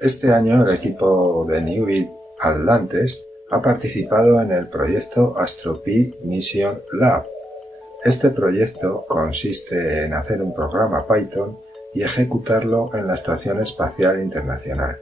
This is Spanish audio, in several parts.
Este año el equipo de Newbit Atlantes ha participado en el proyecto Astropy Mission Lab. Este proyecto consiste en hacer un programa Python y ejecutarlo en la Estación Espacial Internacional.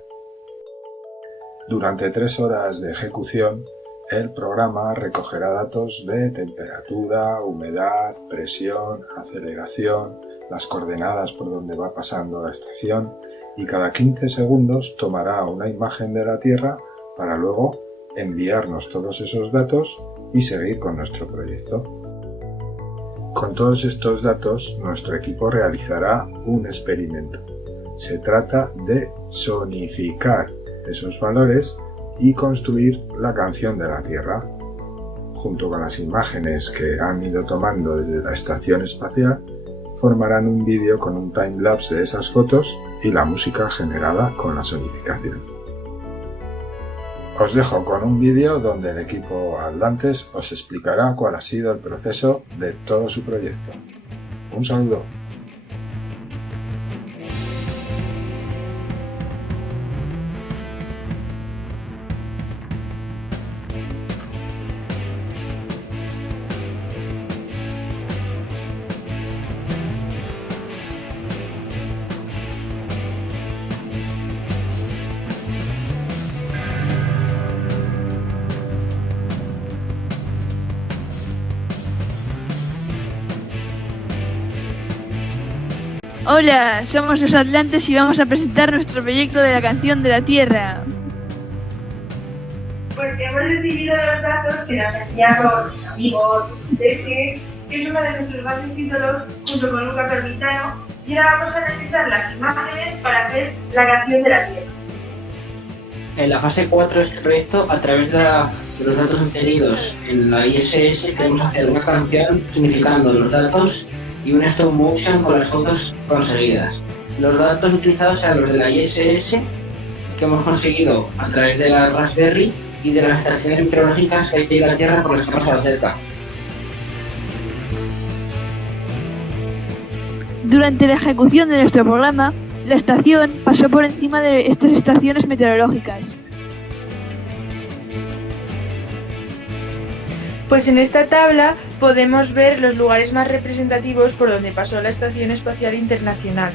Durante 3 horas de ejecución, el programa recogerá datos de temperatura, humedad, presión, aceleración, las coordenadas por donde va pasando la estación y cada 15 segundos tomará una imagen de la Tierra para luego enviarnos todos esos datos y seguir con nuestro proyecto. Con todos estos datos, nuestro equipo realizará un experimento. Se trata de sonificar esos valores y construir la canción de la Tierra. Junto con las imágenes que han ido tomando desde la estación espacial, formarán un vídeo con un timelapse de esas fotos y la música generada con la sonificación. Os dejo con un vídeo donde el equipo Atlantes os explicará cuál ha sido el proceso de todo su proyecto. Un saludo. Hola, somos los Atlantes y vamos a presentar nuestro proyecto de la canción de la Tierra. Pues hemos recibido los datos que nos enviaron amigos, que es uno de nuestros grandes ídolos, junto con Luca Permitano, y ahora vamos a analizar las imágenes para hacer la canción de la Tierra. En la fase 4 de este proyecto, a través de los datos obtenidos en la ISS, queremos hacer una canción significando los datos y un stop motion con las fotos conseguidas. Los datos utilizados eran los de la ISS que hemos conseguido a través de la Raspberry y de las estaciones meteorológicas que hay en la Tierra por las que hemos pasado cerca. Durante la ejecución de nuestro programa, la estación pasó por encima de estas estaciones meteorológicas. Pues en esta tabla podemos ver los lugares más representativos por donde pasó la Estación Espacial Internacional.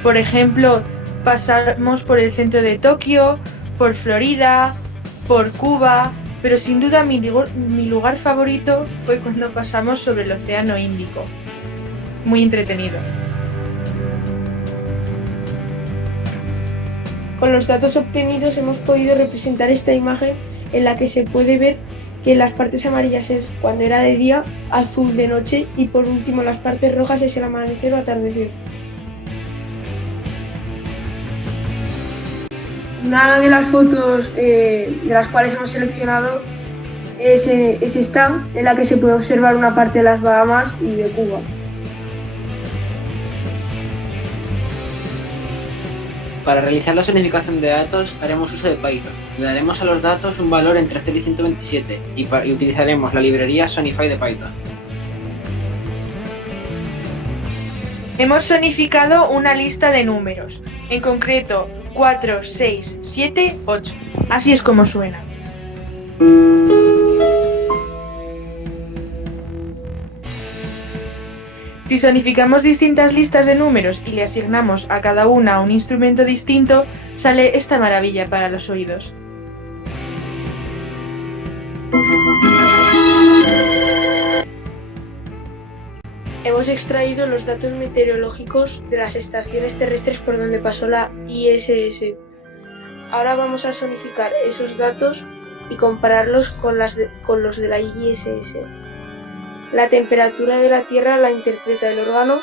Por ejemplo, pasamos por el centro de Tokio, por Florida, por Cuba, pero sin duda mi lugar favorito fue cuando pasamos sobre el Océano Índico. Muy entretenido. Con los datos obtenidos hemos podido representar esta imagen en la que se puede ver que las partes amarillas es cuando era de día, azul de noche y por último las partes rojas es el amanecer o atardecer. Una de las fotos de las cuales hemos seleccionado es esta, en la que se puede observar una parte de las Bahamas y de Cuba. Para realizar la sonificación de datos haremos uso de Python. Le daremos a los datos un valor entre 0 y 127 y utilizaremos la librería Sonify de Python. Hemos sonificado una lista de números, en concreto 4, 6, 7, 8. Así es como suena. Si sonificamos distintas listas de números y le asignamos a cada una un instrumento distinto, sale esta maravilla para los oídos. Hemos extraído los datos meteorológicos de las estaciones terrestres por donde pasó la ISS. Ahora vamos a sonificar esos datos y compararlos con los de la ISS. La temperatura de la Tierra la interpreta el órgano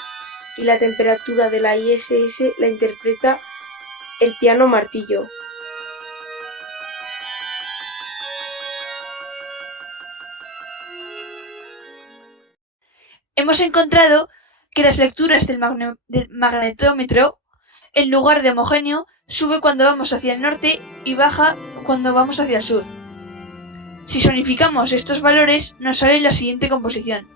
y la temperatura de la ISS la interpreta el piano martillo. Hemos encontrado que las lecturas del magnetómetro, en lugar de homogéneo, sube cuando vamos hacia el norte y baja cuando vamos hacia el sur. Si sonificamos estos valores, nos sale la siguiente composición.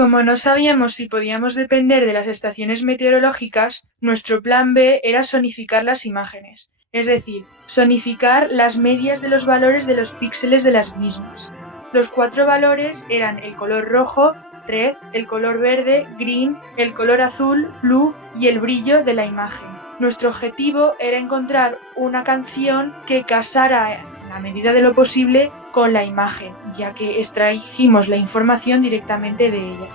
Como no sabíamos si podíamos depender de las estaciones meteorológicas, nuestro plan B era sonificar las imágenes, es decir, sonificar las medias de los valores de los píxeles de las mismas. Los 4 valores eran el color rojo, red, el color verde, green, el color azul, blue y el brillo de la imagen. Nuestro objetivo era encontrar una canción que casara en la medida de lo posible con la imagen, ya que extrajimos la información directamente de ella.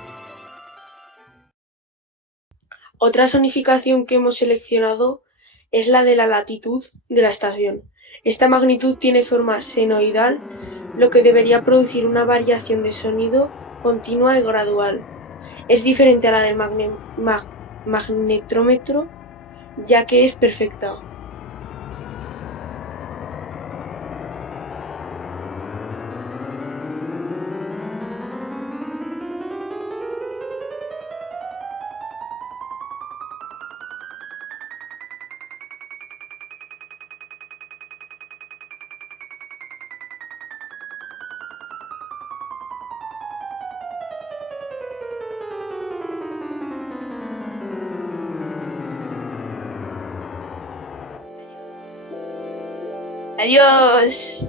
Otra zonificación que hemos seleccionado es la de la latitud de la estación. Esta magnitud tiene forma senoidal, lo que debería producir una variación de sonido continua y gradual. Es diferente a la del magnetrómetro, ya que es perfecta. Adiós.